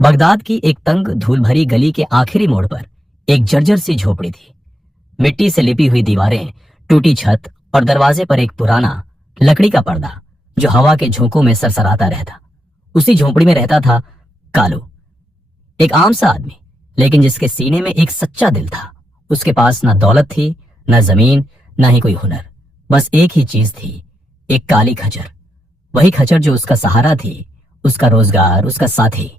Baghdad की एक तंग धूल भरी गली के आखिरी मोड़ पर एक जर्जर सी झोपड़ी थी। मिट्टी से लिपी हुई दीवारें, टूटी छत और दरवाजे पर एक पुराना लकड़ी का पर्दा जो हवा के झोंकों में सरसराता रहता। उसी झोपड़ी में रहता था कालू, एक आम सा आदमी, लेकिन जिसके सीने में एक सच्चा दिल था। उसके पास ना दौलत थी, ना जमीन, ना ही कोई हुनर। बस एक ही चीज थी, एक काली खच्चर। वही खच्चर जो उसका सहारा थी, उसका रोजगार, उसका साथी।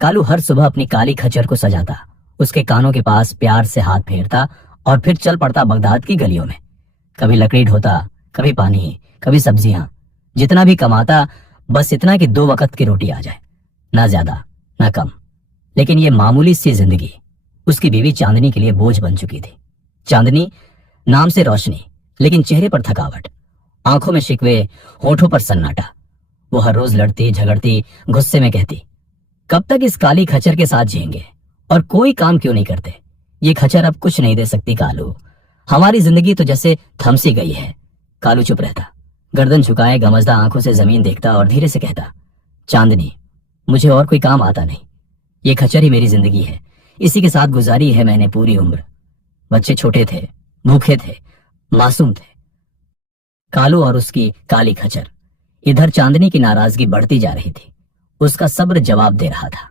कालू हर सुबह अपनी काली खच्चर को सजाता, उसके कानों के पास प्यार से हाथ फेरता और फिर चल पड़ता बगदाद की गलियों में। कभी लकड़ी ढोता, कभी पानी, कभी सब्जियां। जितना भी कमाता बस इतना कि 2 वक्त की रोटी आ जाए, ना ज्यादा ना कम। लेकिन ये मामूली सी जिंदगी उसकी बीवी चांदनी के लिए बोझ बन चुकी थी। चांदनी नाम से रोशनी, लेकिन चेहरे पर थकावट, आंखों में शिकवे, होठों पर सन्नाटा। वो हर रोज लड़ती झगड़ती, गुस्से में कहती, कब तक इस काली खच्चर के साथ जिएंगे और कोई काम क्यों नहीं करते। ये खच्चर अब कुछ नहीं दे सकती कालू, हमारी जिंदगी तो जैसे थमसी गई है। कालू चुप रहता, गर्दन झुकाए गमजदा आंखों से जमीन देखता और धीरे से कहता, चांदनी, मुझे और कोई काम आता नहीं। ये खच्चर ही मेरी जिंदगी है, इसी के साथ गुजारी है मैंने पूरी उम्र। बच्चे छोटे थे, भूखे थे, मासूम थे। कालू और उसकी काली खच्चर। इधर चांदनी की नाराजगी बढ़ती जा रही थी, उसका सब्र जवाब दे रहा था।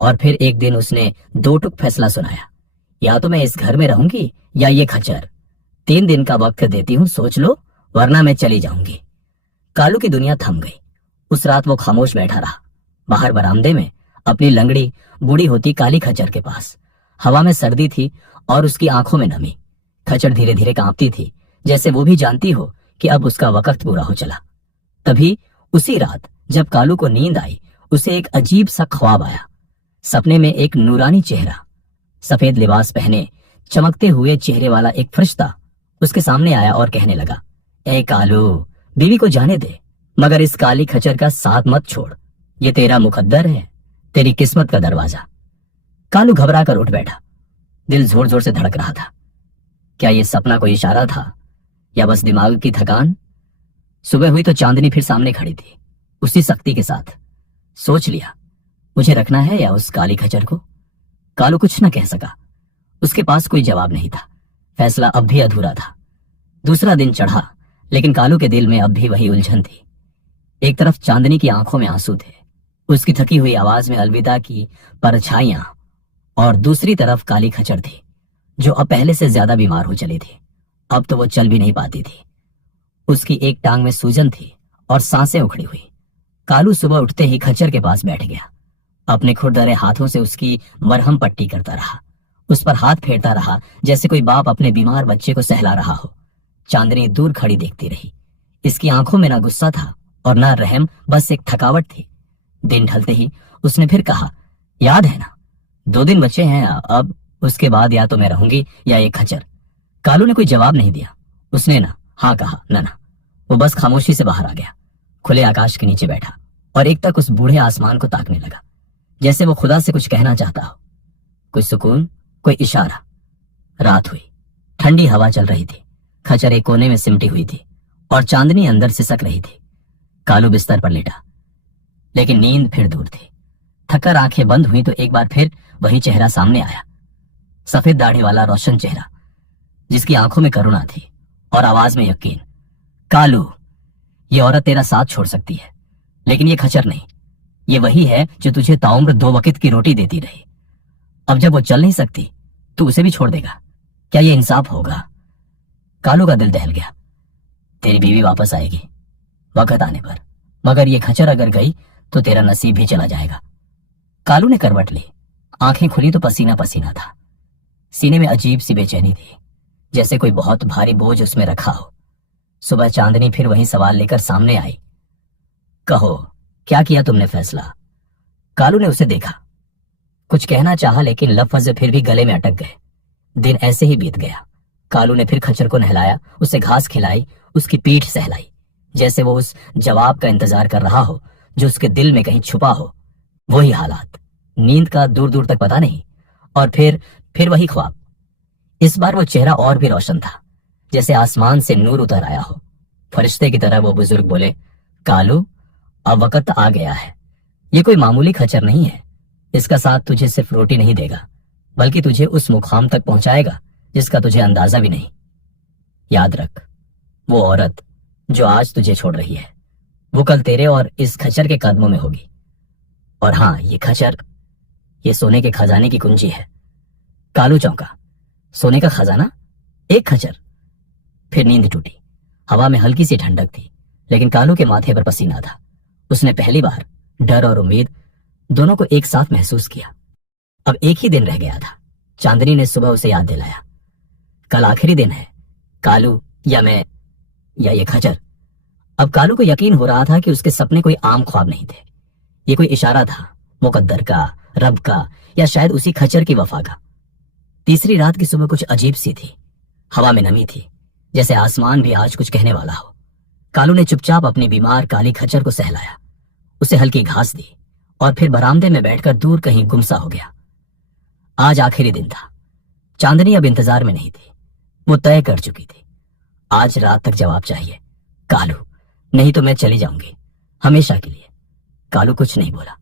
और फिर एक दिन उसने 2 टुक फैसला सुनाया, या तो मैं इस घर में रहूंगी या ये खच्चर। 3 दिन का वक्त देती हूँ, सोच लो, वरना मैं चली जाऊंगी। कालू की दुनिया थम गई। उस रात वो खामोश बैठा रहा, बाहर बरामदे में, अपनी लंगड़ी बूढ़ी होती काली खच्चर के पास। हवा में सर्दी थी और उसकी आंखों में नमी। खच्चर धीरे धीरे कांपती थी, जैसे वो भी जानती हो कि अब उसका वक्त पूरा हो चला। तभी उसी रात जब कालू को नींद आई, उसे एक अजीब सा ख्वाब आया। सपने में एक नूरानी चेहरा, सफेद लिबास पहने, चमकते हुए चेहरे वाला एक फरिश्ता उसके सामने आया और कहने लगा, ए कालू, बीवी को जाने दे, मगर इस काली खच्चर का साथ मत छोड़। ये तेरा मुकद्दर है, तेरी किस्मत का दरवाजा। कालू घबरा कर उठ बैठा, दिल जोर जोर से धड़क रहा था। क्या ये सपना कोई इशारा था या बस दिमाग की थकान? सुबह हुई तो चांदनी फिर सामने खड़ी थी, उसी सख्ती के साथ। सोच लिया, मुझे रखना है या उस काली खच्चर को? कालू कुछ न कह सका, उसके पास कोई जवाब नहीं था। फैसला अब भी अधूरा था। दूसरा दिन चढ़ा, लेकिन कालू के दिल में अब भी वही उलझन थी। एक तरफ चांदनी की आंखों में आंसू थे, उसकी थकी हुई आवाज में अलविदा की परछाइयां, और दूसरी तरफ काली खच्चर थी जो अब पहले से ज्यादा बीमार हो चली थी। अब तो वो चल भी नहीं पाती थी, उसकी एक टांग में सूजन थी और सांसें उखड़ी हुई। कालू सुबह उठते ही खच्चर के पास बैठ गया, अपने खुरदरे हाथों से उसकी मरहम पट्टी करता रहा, उस पर हाथ फेरता रहा जैसे कोई बाप अपने बीमार बच्चे को सहला रहा हो। चांदनी दूर खड़ी देखती रही, इसकी आंखों में ना गुस्सा था और ना रहम, बस एक थकावट थी। दिन ढलते ही उसने फिर कहा, याद है ना, 2 दिन बचे हैं, अब उसके बाद या तो मैं रहूंगी या एक खच्चर। कालू ने कोई जवाब नहीं दिया, उसने ना हाँ कहा ना ना। वो बस खामोशी से बाहर आ गया, खुले आकाश के नीचे बैठा और एक तक उस बूढ़े आसमान को ताकने लगा, जैसे वो खुदा से कुछ कहना चाहता हो। कोई सुकून, कोई इशारा। रात हुई, ठंडी हवा चल रही थी, खच्चर एक कोने में सिमटी हुई थी और चांदनी अंदर सिसक रही थी। कालू बिस्तर पर लेटा, लेकिन नींद फिर दूर थी। थककर आंखें बंद हुई तो एक बार फिर वही चेहरा सामने आया, सफेद दाढ़ी वाला रोशन चेहरा, जिसकी आंखों में करुणा थी और आवाज में यकीन। कालू, ये औरत तेरा साथ छोड़ सकती है, लेकिन ये खच्चर नहीं। ये वही है जो तुझे ताउम्र 2 वक्त की रोटी देती रही। अब जब वो चल नहीं सकती तो उसे भी छोड़ देगा? क्या ये इंसाफ होगा? कालू का दिल दहल गया। तेरी बीवी वापस आएगी वक्त आने पर, मगर ये खच्चर अगर गई तो तेरा नसीब भी चला जाएगा। कालू ने करवट ली, आंखें खुली तो पसीना पसीना था। सीने में अजीब सी बेचैनी थी, जैसे कोई बहुत भारी बोझ उसमें रखा हो। सुबह चांदनी फिर वही सवाल लेकर सामने आई, कहो, क्या किया तुमने फैसला? कालू ने उसे देखा, कुछ कहना चाहा, लेकिन लफ्ज फिर भी गले में अटक गए। दिन ऐसे ही बीत गया। कालू ने फिर खच्चर को नहलाया, उसे घास खिलाई, उसकी पीठ सहलाई, जैसे वो उस जवाब का इंतजार कर रहा हो जो उसके दिल में कहीं छुपा हो। वही हालात, नींद का दूर दूर तक पता नहीं, और फिर वही ख्वाब। इस बार वो चेहरा और भी रोशन था, जैसे आसमान से नूर उतर आया हो। फरिश्ते की तरह वो बुजुर्ग बोले, कालू, अब वक्त आ गया है। ये कोई मामूली खच्चर नहीं है, इसका साथ तुझे सिर्फ रोटी नहीं देगा, बल्कि तुझे उस मुकाम तक पहुंचाएगा जिसका तुझे अंदाजा भी नहीं। याद रख, वो औरत जो आज तुझे छोड़ रही है, वो कल तेरे और इस खच्चर के कदमों में होगी। और हाँ, ये खच्चर, ये सोने के खजाने की कुंजी है। कालू चौंका। सोने का खजाना? एक खच्चर? फिर नींद टूटी। हवा में हल्की सी ठंडक थी, लेकिन कालू के माथे पर पसीना था। उसने पहली बार डर और उम्मीद दोनों को एक साथ महसूस किया। अब एक ही दिन रह गया था। चांदनी ने सुबह उसे याद दिलाया, कल आखिरी दिन है। कालू या मैं या ये खच्चर। अब कालू को यकीन हो रहा था कि उसके सपने कोई आम ख्वाब नहीं थे। ये कोई इशारा था, मुकद्दर का, रब का, या शायद उसी खच्चर की वफा का। तीसरी रात की सुबह कुछ अजीब सी थी। हवा में नमी थी, जैसे आसमान भी आज कुछ कहने वाला हो। कालू ने चुपचाप अपनी बीमार काली खच्चर को सहलाया, उसे हल्की घास दी और फिर बरामदे में बैठकर दूर कहीं गुमसा हो गया। आज आखिरी दिन था। चांदनी अब इंतजार में नहीं थी, वो तय कर चुकी थी। आज रात तक जवाब चाहिए। कालू, नहीं तो मैं चली जाऊंगी, हमेशा के लिए। कालू कुछ नहीं बोला।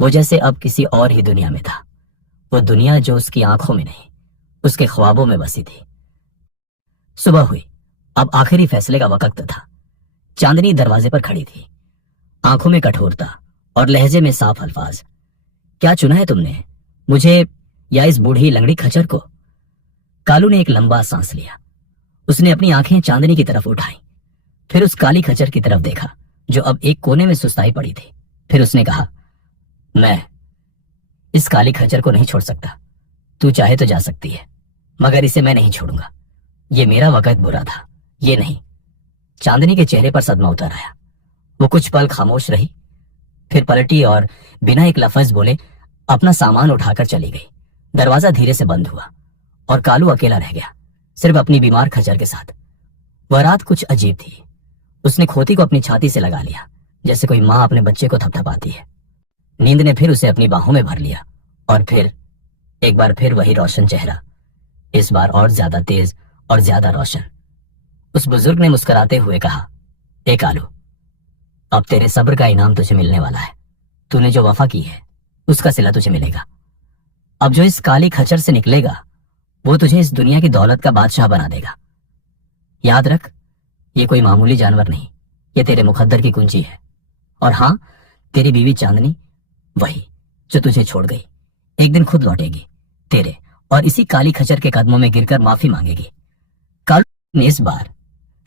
वो जैसे अब किसी और ही दुनिया में था। वो दुनिया जो उसकी आंखों में नहीं, उसके ख्वाबों में बसी थी। सुबह हुई। अब आखिरी फैसले का वक्त था। चांदनी दरवाजे पर खड़ी थी, आंखों में कठोरता और लहजे में साफ अल्फाज। क्या चुना है तुमने, मुझे या इस बूढ़ी लंगड़ी खच्चर को? कालू ने एक लंबा सांस लिया। उसने अपनी आंखें चांदनी की तरफ उठाई, फिर उस काली खच्चर की तरफ देखा जो अब एक कोने में सुस्ताई पड़ी थी। फिर उसने कहा, मैं इस काली खच्चर को नहीं छोड़ सकता। तू चाहे तो जा सकती है, मगर इसे मैं नहीं छोड़ूंगा। ये मेरा वक्त बुरा था, ये नहीं। चांदनी के चेहरे पर सदमा उतर आया। वो कुछ पल खामोश रही, फिर पलटी और बिना एक लफ्ज बोले अपना सामान उठाकर चली गई। दरवाजा धीरे से बंद हुआ और कालू अकेला रह गया, सिर्फ अपनी बीमार खच्चर के साथ। वह रात कुछ अजीब थी। उसने खोती को अपनी छाती से लगा लिया, जैसे कोई माँ अपने बच्चे को थपथपाती है। नींद ने फिर उसे अपनी बाहों में भर लिया और फिर एक बार फिर वही रोशन चेहरा, इस बार और ज्यादा तेज और ज्यादा रोशन। उस बुजुर्ग ने मुस्कुराते हुए कहा, ए कालू, अब तेरे सब्र का इनाम तुझे मिलने वाला है। तूने जो वफा की है उसका सिला तुझे मिलेगा। अब जो इस काली खच्चर से निकलेगा वो तुझे इस दुनिया की दौलत का बादशाह बना देगा। याद रख, ये कोई मामूली जानवर नहीं, ये तेरे मुकद्दर की कुंजी है। और हां, तेरी बीवी चांदनी, वही जो तुझे छोड़ गई, एक दिन खुद लौटेगी तेरे और इसी काली खच्चर के कदमों में गिरकर माफी मांगेगी। कालू ने इस बार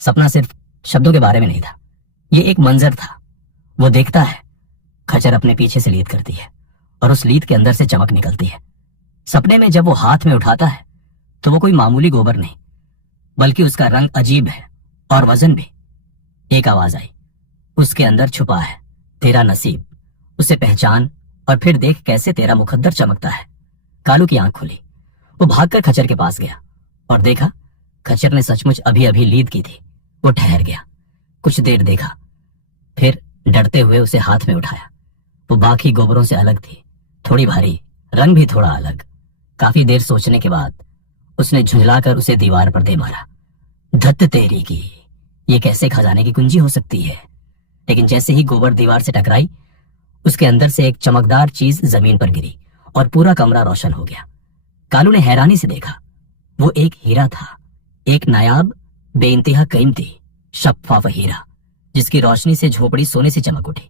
सपना सिर्फ शब्दों के बारे में नहीं था, ये एक मंजर था। वो देखता है, खच्चर अपने पीछे से लीद करती है और उस लीद के अंदर से चमक निकलती है। सपने में जब वो हाथ में उठाता है तो वो कोई मामूली गोबर नहीं, बल्कि उसका रंग अजीब है और वजन भी। एक आवाज आई, उसके अंदर छुपा है तेरा नसीब, उसे पहचान और फिर देख कैसे तेरा मुकद्दर चमकता है। कालू की आंख खुली। वो भागकर खच्चर के पास गया और देखा खच्चर ने सचमुच अभी अभी लीद की थी। वो ठहर गया, कुछ देर देखा, फिर डरते हुए उसे हाथ में उठाया। वो बाकी गोबरों से अलग थी, थोड़ी भारी, रंग भी थोड़ा अलग। काफी देर सोचने के बाद उसने झुंझलाकर उसे दीवार पर दे मारा। धत्त तेरी की, ये कैसे खजाने की कुंजी हो सकती है? लेकिन जैसे ही गोबर दीवार से टकराई, उसके अंदर से एक चमकदार चीज जमीन पर गिरी और पूरा कमरा रोशन हो गया। कालू ने हैरानी से देखा, वो एक हीरा था, एक नायाब, बेइंतहा कीमती, शफ्फाफ हीरा, जिसकी रोशनी से झोपड़ी सोने से चमक उठी।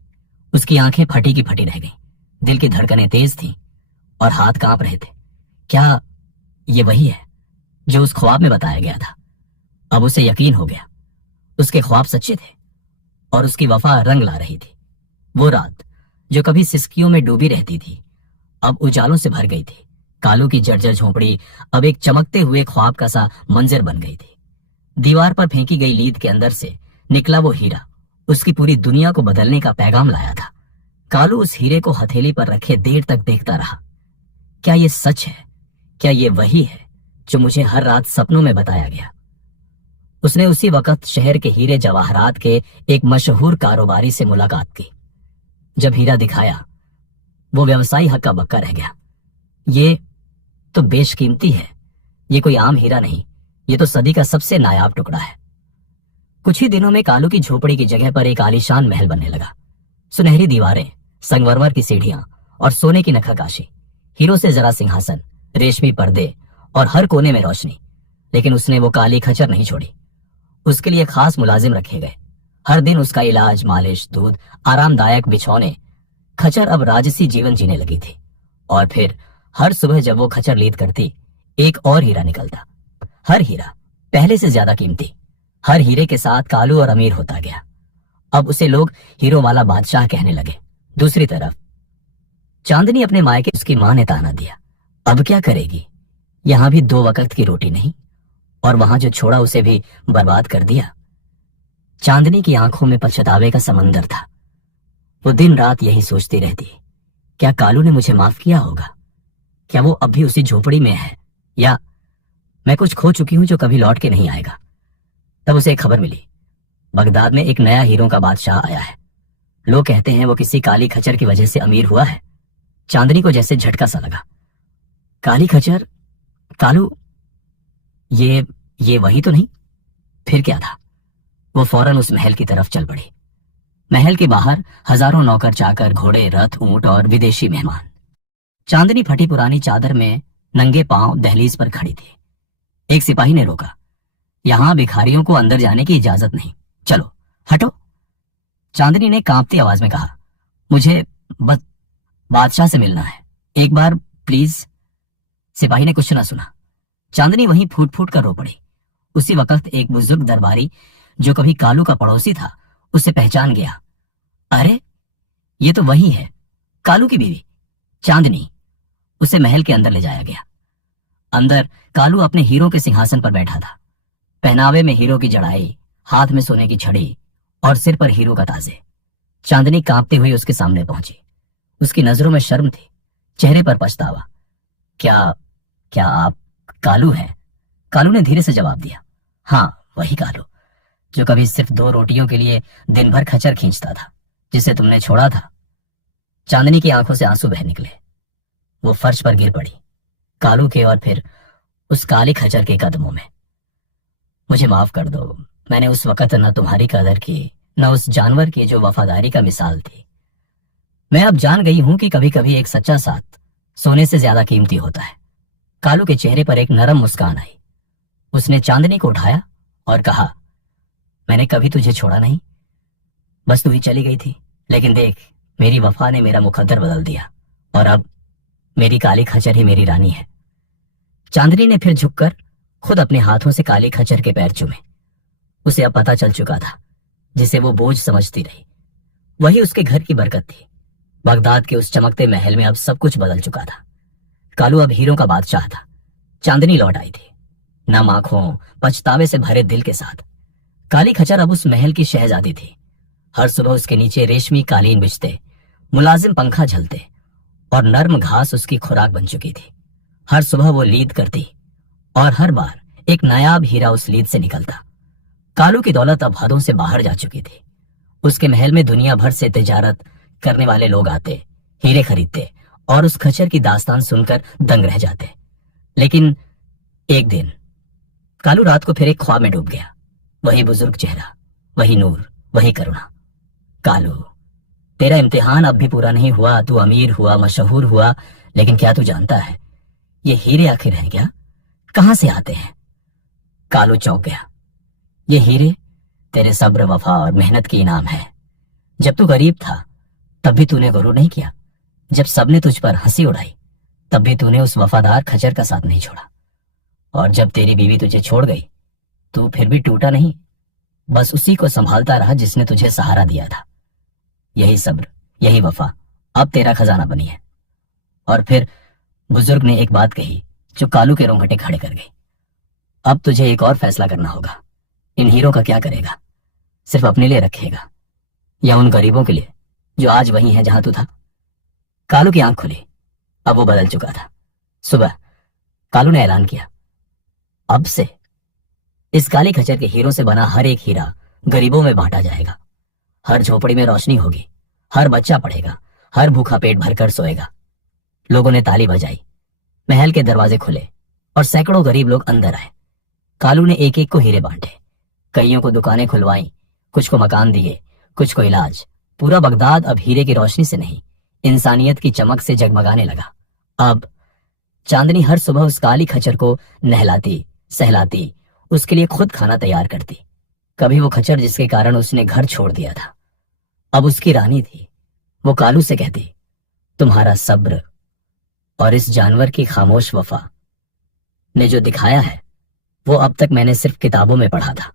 उसकी आंखें फटी की फटी रह गईं, दिल की धड़कनें तेज थीं और हाथ कांप रहे थे। क्या ये वही है जो उस ख्वाब में बताया गया था? अब उसे यकीन हो गया, उसके ख्वाब सच्चे थे और उसकी वफा रंग ला रही थी। वो रात जो कभी सिसकियों में डूबी रहती थी, अब उजालों से भर गई थी। कालू की जर्जर झोपड़ी अब एक चमकते हुए ख्वाब का सा मंजर बन गई थी। दीवार पर फेंकी गई लीद के अंदर से निकला वो हीरा उसकी पूरी दुनिया को बदलने का पैगाम लाया था। कालू उस हीरे को हथेली पर रखे देर तक देखता रहा। क्या ये सच है? क्या ये वही है जो मुझे हर रात सपनों में बताया गया? उसने उसी वक्त शहर के हीरे जवाहरात के एक मशहूर कारोबारी से मुलाकात की। जब हीरा दिखाया, वो व्यवसायी हक्का बक्का रह गया। ये तो बेशकीमती है, ये कोई आम हीरा नहीं, ये तो सदी का सबसे नायाब टुकड़ा है। कुछ ही दिनों में कालू की झोपड़ी की जगह पर एक आलीशान महल बनने लगा। सुनहरी दीवारें, संगमरमर की सीढ़ियां और सोने की नखकाशी, हीरो से जरा सिंहासन, रेशमी पर्दे और हर कोने में रोशनी। लेकिन उसने वो काली खच्चर नहीं छोड़ी। उसके लिए खास मुलाजिम रखे गए। हर दिन उसका इलाज, मालिश, दूध, आरामदायक बिछौने। खच्चर अब राजसी जीवन जीने लगी थी। और फिर हर सुबह जब वो खच्चर लीद करती, एक और हीरा निकलता। हर हीरा पहले से ज्यादा कीमती। हर हीरे के साथ कालू और अमीर होता गया। अब उसे लोग हीरो वाला बादशाह कहने लगे। दूसरी तरफ चांदनी अपने मायके उसकी मां ने ताना दिया। अब क्या करेगी? यहां भी 2 वक्त की रोटी नहीं, और वहां जो छोड़ा उसे भी बर्बाद कर दिया। चांदनी की आंखों में पछतावे का समंदर था। वो दिन रात यही सोचती रहती, क्या कालू ने मुझे माफ किया होगा? क्या वो अब भी उसी झोपड़ी में है, या मैं कुछ खो चुकी हूं जो कभी लौट के नहीं आएगा? तब उसे एक खबर मिली। बगदाद में एक नया हीरों का बादशाह आया है। लोग कहते हैं वो किसी काली खच्चर की वजह से अमीर हुआ है। चांदनी को जैसे झटका सा लगा। काली खच्चर? कालू? ये वही तो नहीं? फिर क्या था? वो फौरन उस महल की तरफ चल पड़ी। महल के बाहर हजारों नौकर चाकर, घोड़े, रथ, ऊंट और विदेशी मेहमान। चांदनी फटी पुरानी चादर में नंगे पांव दहलीज पर खड़ी थी। एक सिपाही ने रोका। यहां भिखारियों को अंदर जाने की इजाजत नहीं, चलो हटो। चांदनी ने कांपती आवाज में कहा, मुझे बस बादशाह से मिलना है, एक बार प्लीज। सिपाही ने कुछ न सुना। चांदनी वहीं फूट फूट कर रो पड़ी। उसी वक्त एक बुजुर्ग दरबारी जो कभी कालू का पड़ोसी था, उसे पहचान गया। अरे ये तो वही है, कालू की बीवी चांदनी। उसे महल के अंदर ले जाया गया। अंदर कालू अपने हीरो के सिंहासन पर बैठा था। पहनावे में हीरो की जड़ाई, हाथ में सोने की छड़ी और सिर पर हीरो का ताजे। चांदनी कांपते हुए उसके सामने पहुंची। उसकी नजरों में शर्म थी, चेहरे पर पछतावा। क्या आप कालू हैं? कालू ने धीरे से जवाब दिया। हाँ, वही कालू जो कभी सिर्फ 2 रोटियों के लिए दिन भर खच्चर खींचता था, जिसे तुमने छोड़ा था। चांदनी की आंखों से आंसू बह निकले। वो फर्श पर गिर पड़ी, कालू के और फिर उस काली खच्चर के कदमों में। मुझे माफ कर दो, मैंने उस वक्त न तुम्हारी कदर की, न उस जानवर की जो वफादारी का मिसाल थी। मैं अब जान गई हूं कि कभी कभी एक सच्चा साथ सोने से ज्यादा कीमती होता है। कालू के चेहरे पर एक नरम मुस्कान आई। उसने चांदनी को उठाया और कहा, मैंने कभी तुझे छोड़ा नहीं, बस तू ही चली गई थी। लेकिन देख, मेरी वफा ने मेरा मुकद्दर बदल दिया, और अब मेरी काली खच्चर ही मेरी रानी है। चांदनी ने फिर झुककर खुद अपने हाथों से काली खच्चर के पैर चूमे। उसे अब पता चल चुका था, जिसे वो बोझ समझती रही, वही उसके घर की बरकत थी। बगदाद के उस चमकते महल में अब सब कुछ बदल चुका था। कालू अब हीरों का बादशाह था। चांदनी लौट आई थी, नम आंखों, पछतावे से भरे दिल के साथ। काली खच्चर अब उस महल की शहजादी थी। हर सुबह उसके नीचे रेशमी कालीन बिछते, मुलाजिम पंखा झलते और नर्म घास उसकी खुराक बन चुकी थी। हर सुबह वो लीद करती और हर बार एक नायाब हीरा उस लीद से निकलता। कालू की दौलत अब हदों से बाहर जा चुकी थी। उसके महल में दुनिया भर से तिजारत करने वाले लोग आते, हीरे खरीदते और उस खच्चर की दास्तान सुनकर दंग रह जाते। लेकिन एक दिन कालू रात को फिर एक ख्वाब में डूब गया। वही बुजुर्ग चेहरा, वही नूर, वही करुणा। कालू, तेरा इम्तिहान अब भी पूरा नहीं हुआ। तू अमीर हुआ, मशहूर हुआ, लेकिन क्या तू जानता है ये हीरे आखिर हैं क्या? कहां से आते हैं? कालू चौंक गया। ये हीरे तेरे सब्र, वफा और मेहनत की इनाम है। जब तू गरीब था तब भी तूने गुरूर नहीं किया। जब सबने तुझ पर हंसी उड़ाई तब भी तूने उस वफादार खच्चर का साथ नहीं छोड़ा। और जब तेरी बीवी तुझे छोड़ गई तू फिर भी टूटा नहीं, बस उसी को संभालता रहा जिसने तुझे सहारा दिया था। यही सब्र, यही वफा अब तेरा खजाना बनी है। और फिर बुजुर्ग ने एक बात कही जो कालू के रोंगटे खड़े कर गई। अब तुझे एक और फैसला करना होगा। इन हीरों का क्या करेगा? सिर्फ अपने लिए रखेगा या उन गरीबों के लिए जो आज वही है जहां तू था? कालू की आंख खुली। अब वो बदल चुका था। सुबह कालू ने ऐलान किया, अब से इस काली खच्चर के हीरों से बना हर एक हीरा गरीबों में बांटा जाएगा। हर झोपड़ी में रोशनी होगी, हर बच्चा पढ़ेगा, हर भूखा पेट भरकर सोएगा। लोगों ने ताली बजाई, महल के दरवाजे खुले और सैकड़ों गरीब लोग अंदर आए। कालू ने एक एक को हीरे बांटे। कईयों को दुकानें खुलवाई, कुछ को मकान दिए, कुछ को इलाज। पूरा बगदाद अब हीरे की रोशनी से नहीं, इंसानियत की चमक से जगमगाने लगा। अब चांदनी हर सुबह उस काली खच्चर को नहलाती, सहलाती, उसके लिए खुद खाना तैयार करती। कभी वो खच्चर जिसके कारण उसने घर छोड़ दिया था, अब उसकी रानी थी। वो कालू से कहती, तुम्हारा सब्र और इस जानवर की खामोश वफा ने जो दिखाया है वो अब तक मैंने सिर्फ किताबों में पढ़ा था।